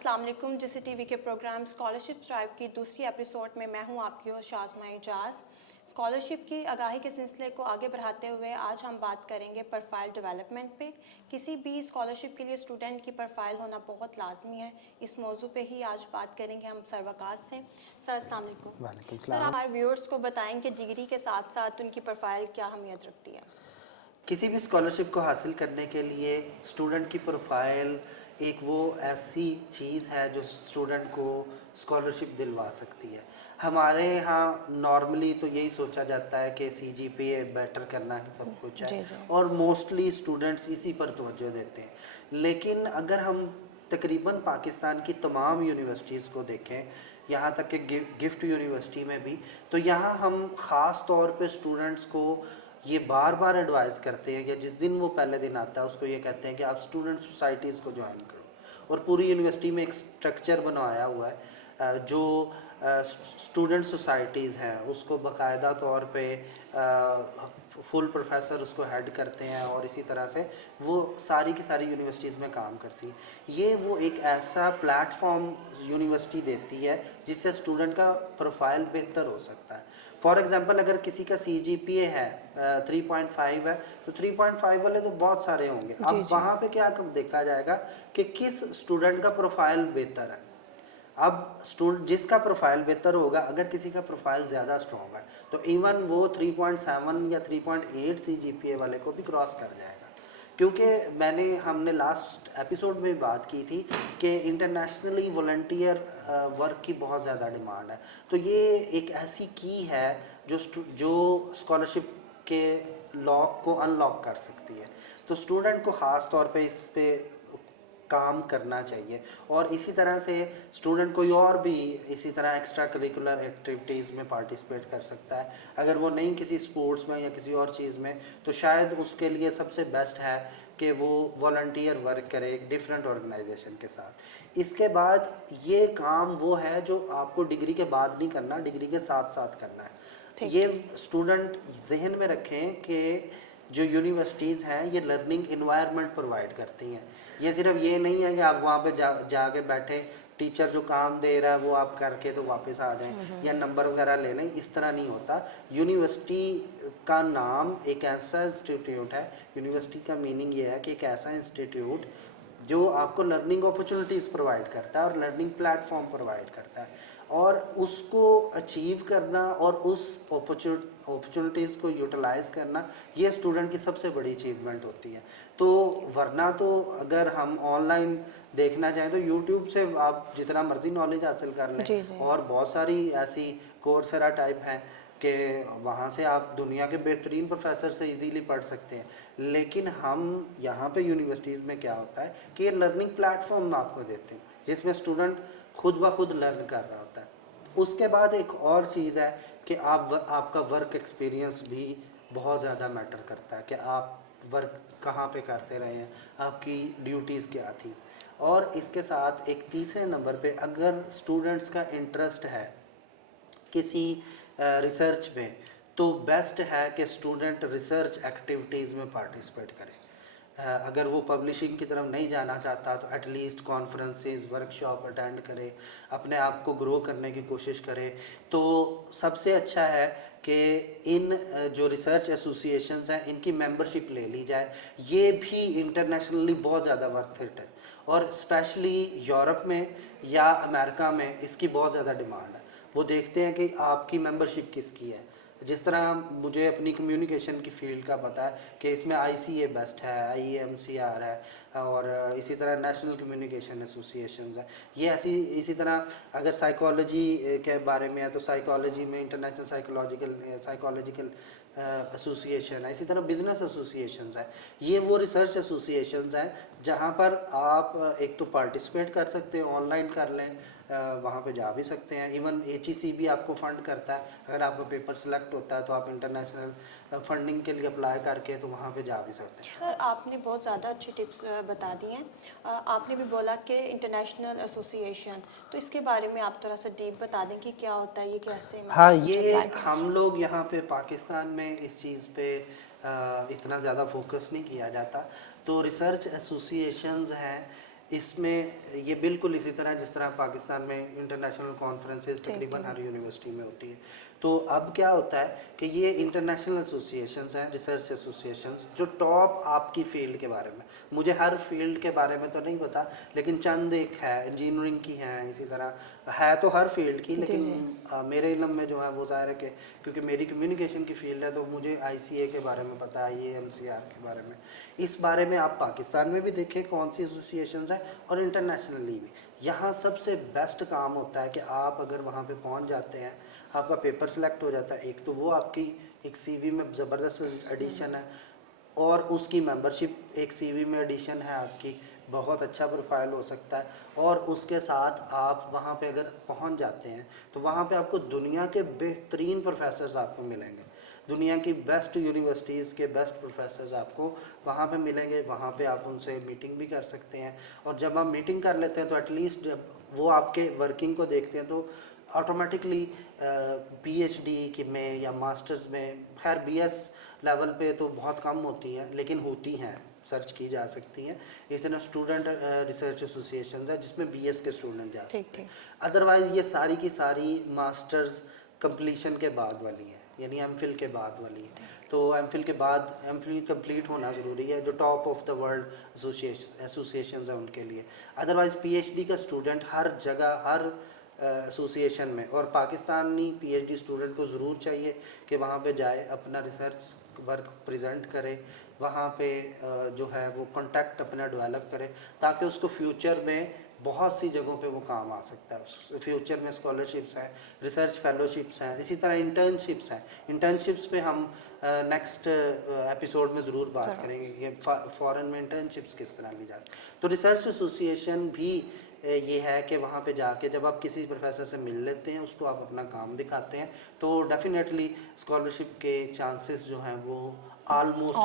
अस्सलाम वालेकुम। जिसी टीवी के प्रोग्राम स्कॉलरशिप ड्राइव की दूसरी एपिसोड में मैं हूं आपकी होस्ट शाज़मा एजाज। स्कॉलरशिप की आगाही के सिलसिले को आगे बढ़ाते हुए आज हम बात करेंगे प्रोफाइल डेवलपमेंट पे। किसी भी स्कॉलरशिप के लिए स्टूडेंट की प्रोफाइल होना बहुत लाजमी है। इस मौजू पे ही आज बात करेंगे हम सर वकास से। सर अस्सलाम वालेकुम। वालेकुम सर, आप सलाम। हमारे व्यूअर्स को बताएं कि डिग्री के साथ साथ उनकी प्रोफाइल क्या अहमियत रखती है। किसी भी स्कॉलरशिप को हासिल करने के लिए स्टूडेंट की प्रोफाइल एक वो ऐसी चीज़ है जो स्टूडेंट को स्कॉलरशिप दिलवा सकती है। हमारे यहाँ नॉर्मली तो यही सोचा जाता है कि सीजीपीए बेटर करना ही सब कुछ है जी जी। और मोस्टली स्टूडेंट्स इसी पर तवज्जो देते हैं। लेकिन अगर हम तकरीबन पाकिस्तान की तमाम यूनिवर्सिटीज़ को देखें, यहाँ तक कि गिफ्ट यूनिवर्सिटी में भी, तो यहाँ हम ख़ास तौर पे स्टूडेंट्स को ये बार बार एडवाइस करते हैं कि जिस दिन वो पहले दिन आता है उसको ये कहते हैं कि आप स्टूडेंट सोसाइटीज़ को ज्वाइन करो। और पूरी यूनिवर्सिटी में एक स्ट्रक्चर बनाया हुआ है जो स्टूडेंट सोसाइटीज़ हैं उसको बाकायदा तौर पे फुल प्रोफेसर उसको हेड करते हैं और इसी तरह से वो सारी की सारी यूनिवर्सिटीज़ में काम करती है। ये वो एक ऐसा प्लेटफॉर्म यूनिवर्सिटी देती है जिससे स्टूडेंट का प्रोफाइल बेहतर हो सकता है। फॉर एग्जांपल अगर किसी का CGPA है 3.5 है तो 3.5 वाले तो बहुत सारे होंगे। जी अब जी। वहाँ पे क्या देखा जाएगा कि किस स्टूडेंट का प्रोफाइल बेहतर है। अब स्टूडेंट जिसका प्रोफाइल बेहतर होगा, अगर किसी का प्रोफाइल ज़्यादा स्ट्रॉन्ग है तो इवन वो 3.7 या 3.8 CGPA वाले को भी क्रॉस कर जाएगा। क्योंकि हमने लास्ट एपिसोड में बात की थी कि इंटरनेशनली वॉलंटियर वर्क की बहुत ज़्यादा डिमांड है। तो ये एक ऐसी की है जो स्कॉलरशिप के लॉक को अनलॉक कर सकती है। तो स्टूडेंट को ख़ास तौर पे इस पे काम करना चाहिए। और इसी तरह से स्टूडेंट कोई और भी इसी तरह एक्स्ट्रा करिकुलर एक्टिविटीज़ में पार्टिसिपेट कर सकता है। अगर वो नहीं किसी स्पोर्ट्स में या किसी और चीज़ में, तो शायद उसके लिए सबसे बेस्ट है कि वो वॉलंटियर वर्क करे डिफरेंट ऑर्गेनाइजेशन के साथ। इसके बाद ये काम वो है जो आपको डिग्री के बाद नहीं करना, डिग्री के साथ साथ करना है। ठीक ये ठीक। स्टूडेंट जहन में रखें कि जो यूनिवर्सिटीज़ हैं ये लर्निंग इन्वायरमेंट प्रोवाइड करती हैं। ये सिर्फ ये नहीं है कि आप वहाँ पे जाके बैठे, टीचर जो काम दे रहा है वो आप करके तो वापस आ जाएं या नंबर वगैरह ले लें, इस तरह नहीं होता। यूनिवर्सिटी का नाम एक ऐसा इंस्टीट्यूट है, यूनिवर्सिटी का मीनिंग ये है कि एक ऐसा इंस्टीट्यूट जो आपको लर्निंग अपॉर्चुनिटीज़ प्रोवाइड करता है और लर्निंग प्लेटफॉर्म प्रोवाइड करता है। और उसको अचीव करना और उस अपॉर्चुनिटीज़ को यूटिलाइज़ करना, ये स्टूडेंट की सबसे बड़ी अचीवमेंट होती है। तो वरना तो अगर हम ऑनलाइन देखना चाहें तो यूट्यूब से आप जितना मर्ज़ी नॉलेज हासिल कर लें। जी जी। और बहुत सारी ऐसी कोर्सेरा टाइप हैं कि वहाँ से आप दुनिया के बेहतरीन प्रोफेसर से इजीली पढ़ सकते हैं। लेकिन हम यहाँ पे यूनिवर्सिटीज़ में क्या होता है कि ये लर्निंग प्लेटफॉर्म आपको देते हैं जिसमें स्टूडेंट खुद ब खुद लर्न कर रहा होता है। उसके बाद एक और चीज़ है कि आपका वर्क एक्सपीरियंस भी बहुत ज़्यादा मैटर करता है कि आप वर्क कहाँ पे करते रहे हैं, आपकी ड्यूटीज़ क्या थी। और इसके साथ एक तीसरे नंबर पे अगर स्टूडेंट्स का इंटरेस्ट है किसी रिसर्च में, तो बेस्ट है कि स्टूडेंट रिसर्च एक्टिविटीज़ में पार्टिसिपेट करें। अगर वो पब्लिशिंग की तरफ नहीं जाना चाहता तो एटलीस्ट कॉन्फ्रेंसेस वर्कशॉप अटेंड करे, अपने आप को ग्रो करने की कोशिश करे। तो सबसे अच्छा है कि इन जो रिसर्च एसोसिएशंस हैं इनकी मेंबरशिप ले ली जाए। ये भी इंटरनेशनली बहुत ज़्यादा वर्थ इट है और स्पेशली यूरोप में या अमेरिका में इसकी बहुत ज़्यादा डिमांड है। वो देखते हैं कि आपकी मेंबरशिप किसकी है। जिस तरह मुझे अपनी कम्युनिकेशन की फील्ड का पता है कि इसमें ICA बेस्ट है, IEMCR है और इसी तरह नेशनल कम्युनिकेशन एसोसिएशंस है। ये ऐसी इसी तरह अगर साइकोलॉजी के बारे में है तो साइकोलॉजी में इंटरनेशनल साइकोलॉजिकल एसोसिएशन है। इसी तरह बिजनेस एसोसिएशंस है। ये वो रिसर्च एसोसिएशंस हैं जहाँ पर आप एक तो पार्टिसिपेट कर सकते हैं, ऑनलाइन कर लें, वहाँ पे जा भी सकते हैं। इवन HEC भी आपको फ़ंड करता है। अगर आपका पेपर सेलेक्ट होता है तो आप इंटरनेशनल फंडिंग के लिए अप्लाई करके तो वहाँ पे जा भी सकते हैं। सर, आपने बहुत ज़्यादा अच्छी टिप्स बता दी हैं। आपने भी बोला कि इंटरनेशनल एसोसिएशन, तो इसके बारे में आप थोड़ा सा डीप बता दें कि क्या होता है, ये कैसे हाँ, मतलब ये अप्लाई करना हम चाहिए। लोग यहाँ पे पाकिस्तान में इस चीज़ पे इतना ज़्यादा फोकस नहीं किया जाता। तो रिसर्च एसोसिएशंस हैं इसमें ये बिल्कुल इसी तरह जिस तरह पाकिस्तान में इंटरनेशनल कॉन्फ्रेंसेस तकरीबन हर यूनिवर्सिटी में होती है। तो अब क्या होता है कि ये इंटरनेशनल एसोसिएशंस हैं, रिसर्च एसोसिएशंस, जो टॉप आपकी फील्ड के बारे में, मुझे हर फील्ड के बारे में तो नहीं पता, लेकिन चंद एक है, इंजीनियरिंग की हैं, इसी तरह है तो हर फील्ड की, लेकिन मेरे इल्म में जो है वो ज़ाहिर है कि क्योंकि मेरी कम्युनिकेशन की फील्ड है तो मुझे ICA के बारे में पता है, ये MCR के बारे में। इस बारे में आप पाकिस्तान में भी देखें कौन सी एसोसिएशंस हैं और इंटरनेशनली भी। यहाँ सबसे बेस्ट काम होता है कि आप अगर वहाँ पे पहुँच जाते हैं, आपका पेपर सेलेक्ट हो जाता है, एक तो वो आपकी एक CV में ज़बरदस्त एडिशन है, और उसकी मेंबरशिप एक CV में एडिशन है आपकी, बहुत अच्छा प्रोफाइल हो सकता है। और उसके साथ आप वहाँ पे अगर पहुँच जाते हैं तो वहाँ पे आपको दुनिया के बेहतरीन प्रोफेसर्स आपको मिलेंगे, दुनिया की बेस्ट यूनिवर्सिटीज़ के बेस्ट प्रोफेसर्स आपको वहाँ पे मिलेंगे। वहाँ पे आप उनसे मीटिंग भी कर सकते हैं, और जब आप मीटिंग कर लेते हैं तो एटलीस्ट जब वो आपके वर्किंग को देखते हैं तो ऑटोमेटिकली PhD की में या मास्टर्स में, खैर BS लेवल पे तो बहुत कम होती हैं लेकिन होती हैं, सर्च की जा सकती हैं। इस तरह स्टूडेंट रिसर्च एसोसिएशन है जिसमें BS के स्टूडेंट जा सकते हैं। अदरवाइज़ ये सारी की सारी मास्टर्स कंप्लीशन के बाद वाली है, यानी MPhil के बाद वाली है। तो MPhil के बाद MPhil कंप्लीट होना ज़रूरी है, जो top of the world associations हैं उनके लिए। अदरवाइज़ PhD का स्टूडेंट हर जगह, हर एसोसिएशन में, और पाकिस्तानी PhD स्टूडेंट को ज़रूर चाहिए कि वहाँ पे जाए, अपना रिसर्च वर्क प्रेजेंट करे, वहाँ पे जो है वो कॉन्टैक्ट अपना डेवलप करे, ताकि उसको फ्यूचर में बहुत सी जगहों पे वो काम आ सकता है। फ्यूचर में स्कॉलरशिप्स हैं, रिसर्च फेलोशिप्स हैं, इसी तरह इंटर्नशिप्स हैं। इंटर्नशिप्स पे हम नेक्स्ट एपिसोड में ज़रूर बात करेंगे कि फॉरेन में इंटर्नशिप्स किस तरह ली जा सकती। तो रिसर्च एसोसिएशन भी ये है कि वहाँ पे जाके जब आप किसी प्रोफेसर से मिल लेते हैं, उसको आप अपना काम दिखाते हैं, तो डेफिनेटली स्कॉलरशिप के चांसेस जो हैं वो ऑलमोस्ट